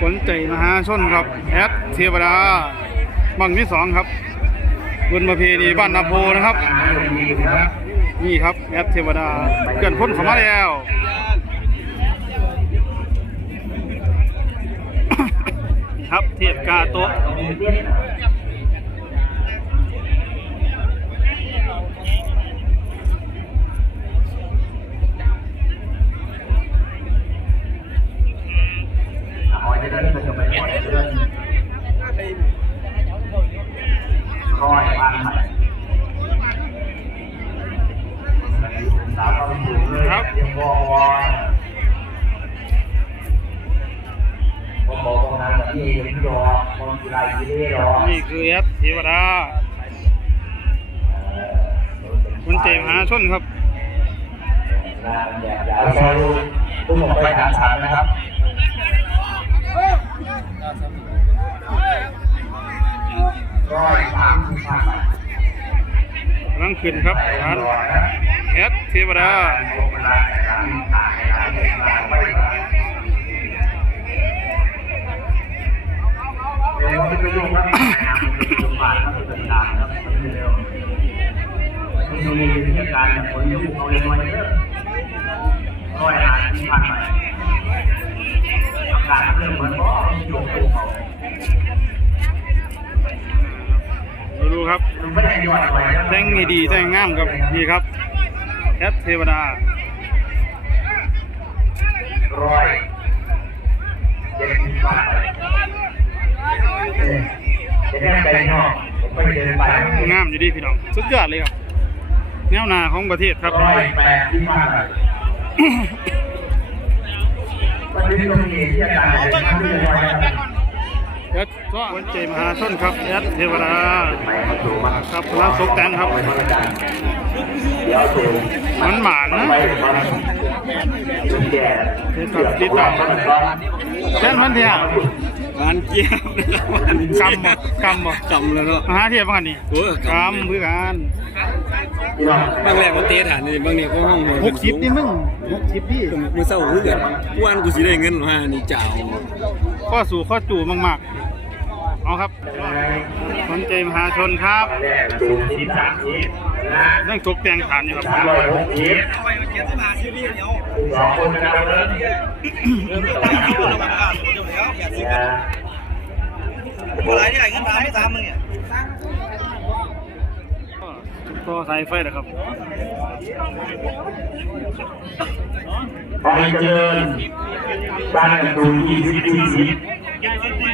ขนใจมหาชนครับแอดเทวดาบังที่สองครับบนประเพณีบ้านนาโพนะครับ นี่ครับแอดเทวดาเกินพ้นข้ามาแล้วครับเทียบกาโตะ เลยยังวอวอผมบอกตรงนั้นกับที่ยังรอคนกีฬาที่ได้รอนี่คือแอดเทวดาขนใจมหาชนครับงานแบบยาวโซ่ผู้ผมไปฐานสามนะครับร้อยสามสิบห้าบาทกำลังขึ้นครับร้าน แอดเทวดามีวิธีการผลยุคเขาเรียนมาเยอะร้อยล้านที่ผ่านมาการเริ่มเหมือนว่าอยู่ภูเขาดูดูครับไม่ได้ย่อยไปแต่งนี่ดีแต่งงามครับนี่ครับ แอดเทวดาร้อยเจ็ดสิบบาทจะได้ไปนอกไปเดินไปงามอยู่ดีพี่น้อง สุดยอดเลยครับแนวหนาของประเทศครับร้อยแปดที่ผ่านมาวันนี้ตรงนี้ที่อาจารย์จะทำที่จะย่อยนะครับ แอดก็วันเจมหาชนครับแอดเทวดาไปมาสู่มาครับพระสกแต่งครับเดี๋ยวสู่มันหมานนะไปมันจุดแก่เฮ็ดครับติดตามเช่นวันเที่ย ร้านเกี๊ยวกำบ่กำบ่กำแล้วเนาะมหาเทียบกันนี่โอ้ยกำคือกันบางแรกมันเตะฐานนี่บางเนี่ยก็ห้องหกสิบนี่มึงหกสิบพี่มึงเศร้าคือกันกูวันกูสิได้เงินมานี่เจ้าข้อสู่ข้อจู่มากๆ เอาครับวันเจมหาชนครับแรกจูงที่สามสิบนะเรื่องตกแต่งฐานอยู่ครับสามร้อยหกสิบสองคนนะครับเริ่มต่อนะอะไรที่ไหนเงินมาไม่ตามมึงเนี่ยต่อสายไฟนะครับพอเจริญบ้านจูงยี่สิบยี่สิบที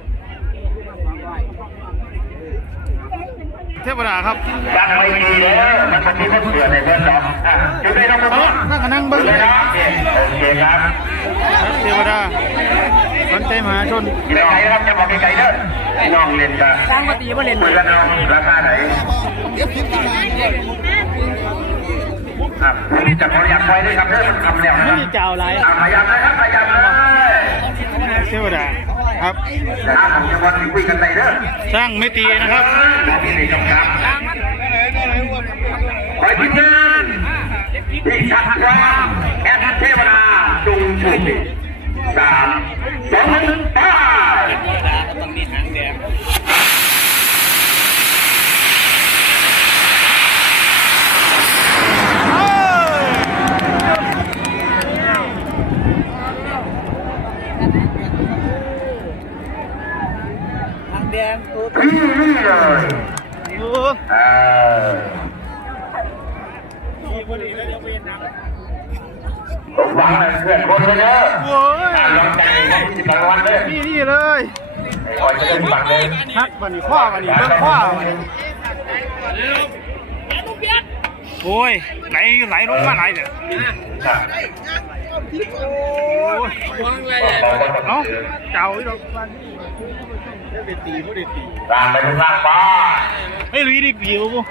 เทวดาครับยังไม่มีแล้วมันจะมีคนเสือในเพื่อนเราจุดได้ต้องมาเอานั่งกันนั่งเบิ้งเลยนะโอเคครับเทวดาคนใจมหาชนไกลๆครับจะบอกไกลๆเด้อน้องเรียนกันสร้างมาตีมาเล่นคุยกันน้องราคาไหนครับนี่จะขออนุญาตไว้ด้วยครับเด้อมันทำแล้วนะไม่มีเจ้าไรอะพยายามนะครับพยายามเลยเทวดา ครับอะผมจะวันนี้คุยกันไปเด้อสร้างไม่ตีนะครับนี่นี่ครับขอให้ทีมงานที่ชัดความแอดเทวดาจงชูสามสองหนึ่งไป ต้องมีหางแดง หางแดงตัวนี่เลยโอ้เออผมวางเพื่อนคนเลยเด้อโว้ยอะลองใจผมจิตรางวัลเลยนี่นี่เลยคอยจะเป็นบัตรเลยฮักบันนี่ข้อบันนี่เบิ้งข้อบันนี่โอ้ยไหลไหลลงมาไหลเนี่ยครับเอ้าเจ้าอีดอก ตามไปทุกล่างบ้านเฮ้ยลุยดิปิวบ่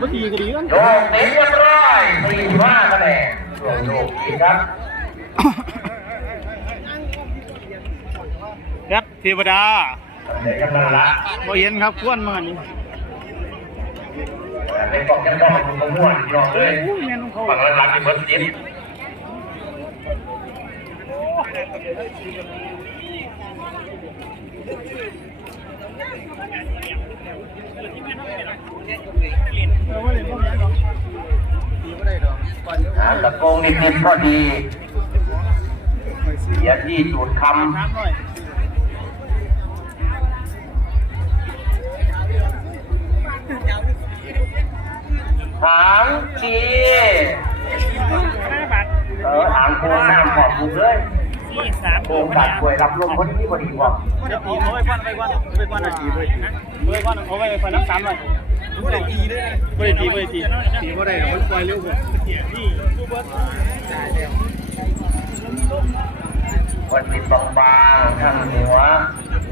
บ่ดีก็ดีกันโชคดีเรียบร้อยสี่ห้าคะแนนส่วนโชคดีครับแอดเทวดาเดี๋ยวกำลังละบ่เห็นครับควนมานี่ในกล่องยังต้องคุณมะม่วงยอมเลยอู้แม่นของเขาฝั่งละลักที่เบิร์ดยิน หางตะโกงนิดๆก็ดีเสียที่จูดคำหางชีเออหางโคงน้ำขอบบุกเลย โคงตัดป่วยรับลมคนนี้พอดีว่ะจะปีเอาไว้ควันไว้ควันไว้ควันน่ะตีไว้นะไว้ควันเอาไว้ควันน้ำซ้ำหน่อยบ่ได้ตีด้วยบ่ได้ตีบ่ได้ตีตีบ่ได้มันปล่อยเร็วกว่านี่วันติดบางๆข้างหัว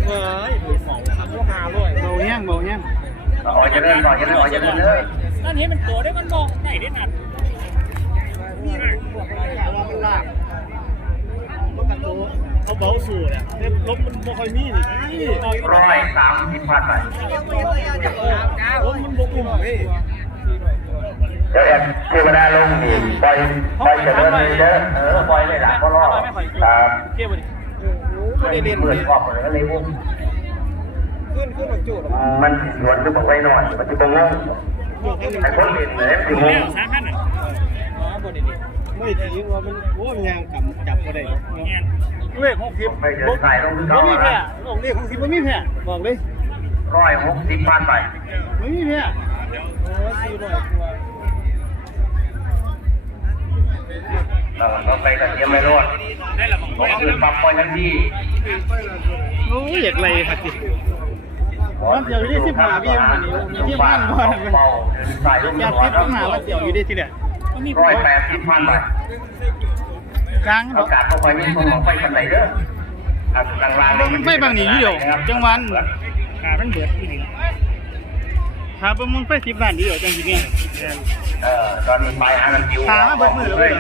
เฮ้ยเมาครับลูกหาด้วยเบาแห้งเบาแห้งอ๋อจะเล่นต่อจะเล่นต่อจะเล่นเลยนั่นเห็นมันตัวได้มันบอกไหนได้นัด เขาเบาสูดอะลมมันบ่ค่อยมีนี่ร้อยสามสิบพันไปลมมันบ่คุ้มเฮ้ยเดี๋ยวแอบเทวดาลงนี่ปล่อยปล่อยเฉลิมเยเด้อเออปล่อยเลยหลังก็รอดครับเก็บบ่ดิไม่ได้เล่นเปิดขอบเลยเลยวุ้มขึ้นขึ้นมาจุดมันสวนจะบอกไว้หน่อยมันจะบงงไอ้คนเล่นเลยมันจะงงสามพันอะอ๋อบ่ได้ดิ ไม่ตีว่ามันโอ้ยางกำจับบ่ได้เลข60ไม่เดินสายลงที่บ่เขามีแพ้บอกเลข60บ่มีแพ้บอกเลยร้อยหกสิบพันไปบ่มีแพ้โอ้400กว่าเราต้องไปกันเยี่ยมไม่รอดได้ละของผมคือปรับปล่อยทันทีโอ้ยอยากไรครับจิมันเดี๋ยวอยู่ที่15พี่มันนี่มีที่บ้านบ่นะเบาเดินสายลงอยากคิดต้องหาว่าเดี๋ยวอยู่ได้ที่เดีย วร้อยแปดสิบพันไปกลางอากาศเข้าไปไม่ต้องมองไปกันไหนเด้ออะกลางล่างไม่บางนี่อยู่เดียวจังหวันขามันเบิดที่นี่ถ้าประมึงไป10ล้านเดียวจังสิเนี่ยเออตอนนี้ไปหาน้ำจิ๋วหามาเบิดมือเลย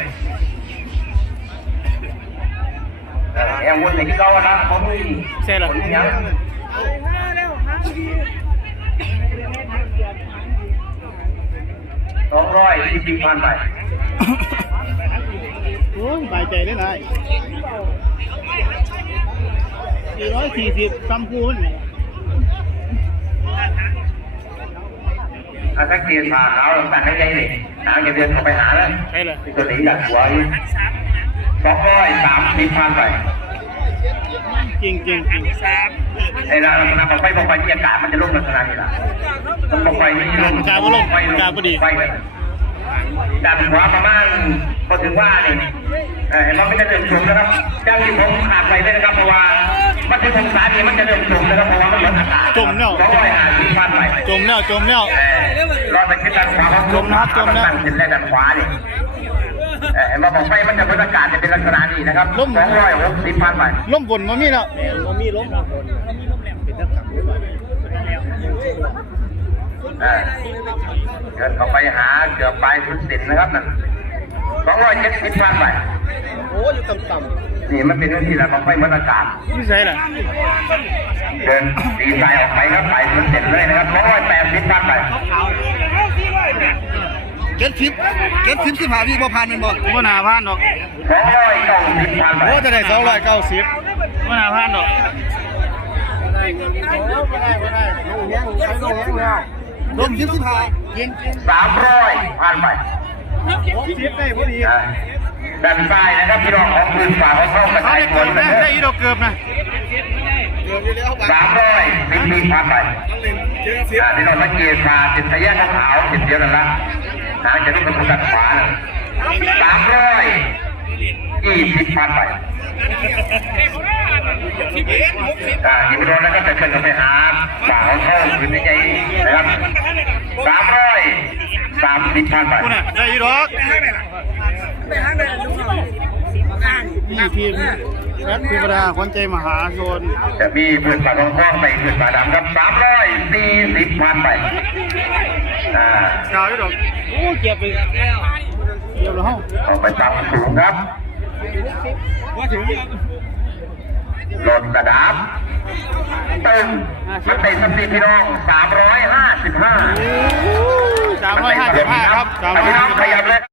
เออยังวนในที่เขาอะนะเขาไม่ใช่เหรอ ร้อยสี่สิบพันไปโอ้ยสบายใจได้เลยสี่ร้อยสี่สิบซัมพูนนี่ถ้าสักทีผ่าเอาตัดให้ยัยเลยหางจะเดินเข้าไปหาแล้วใช่เลยตัวนี้ดักหัวอีกสองร้อยสามสิบพันไปจริงจริงจริงสามไอ้เราเราบอกไปบอกไปที่อากาศมันจะลงลักษณะนี้ละมันบอกไปนี่ลงไปลงไปเลย ดันหัวประมาณพอถึงว่านี่เออเห็นว่าไม่จะเดินชมนะครับย่างที่ผมขาดไปเลยนะครับเพราะว่ามันถึงองศานี้มันจะเดินชมนะครับเพราะว่ามันลดอากาศสองร้อยห้าสิบพันไปจมแล้วจมแล้วเราไปคิดด้านขวาจมนะครับจมนะตั้งเนแรกด้านขวานี่เออเห็นว่าบอกไปมันจะบรรยากาศจะเป็นลักษณะนี้นะครับสองร้อยหกสิบพันไปล้มบนมามีแล้วมันมีล้มบนมันมีล้มแหลมเป็นตะกับด้วยแล้ว เออ เดินเข้าไปหาเกือบปลายสุดสินนะครับนั่นสองร้อยเจ็ดสิบพันไปโอ้อยู่ต่ำนี่มันเป็นเรื่องที่เราบอกไปบรรยากาศๆนี่ใช่ล่ะเดินดีไซน์ออกไปครับปลายสุดสินเลยนะครับสองร้อยแปดสิบพันไปเก็ดทิปเก็ดทิปสิบห้าพี่บ่พันเป็นบ่ว่าหนาพานดอกสองร้อยเก้าสิบพันไปโอ้จะได้สองร้อยเก้าสิบว่าหนาพานดอกลมทิปสิบห้า สามร้อยพันไปสิบได้พอดีอ่าด้านซ้ายนะครับพี่น้องของพื้นฝ่าของเข้ากระเขาจายได้คเกือนบนะนะได้อีดอกเกือบนะสามร้อยสิบสี่พันไปอ่าที่เราสังเกตมาติดทะแยกขาวติดเดียวนั่นละหางจะต้องเป็นคนด้านขวานะสามร้อย ยี่สิบพันไปอ่ายิงโดนแล้วก็จะขึ้นไปหาสาวเข้าขึ้นในใจนะครับสามร้อยสามสิบพันไปคุณน่ะได้อีดอกข้างนี่ทีมแอด เทวดาขวัญใจมหาชนจะมีเพื่อนปลาทองคล้องใส่เพื่อนปลาดำครับสามร้อยสี่สิบพันไปอ่าดาวอยู่ดอกโอ้เก็บไปเดี๋ยวเราเฮาออกไปต่ำสูงครับว่าถึงยังหล่นกระดับตึงมันเป็นสัมผัสพี่น้องสามร้อยห้าสิบห้าสามร้อยห้าสิบห้าครับสามร้อยพี่น้ห้าองสิบขห้ายับเลย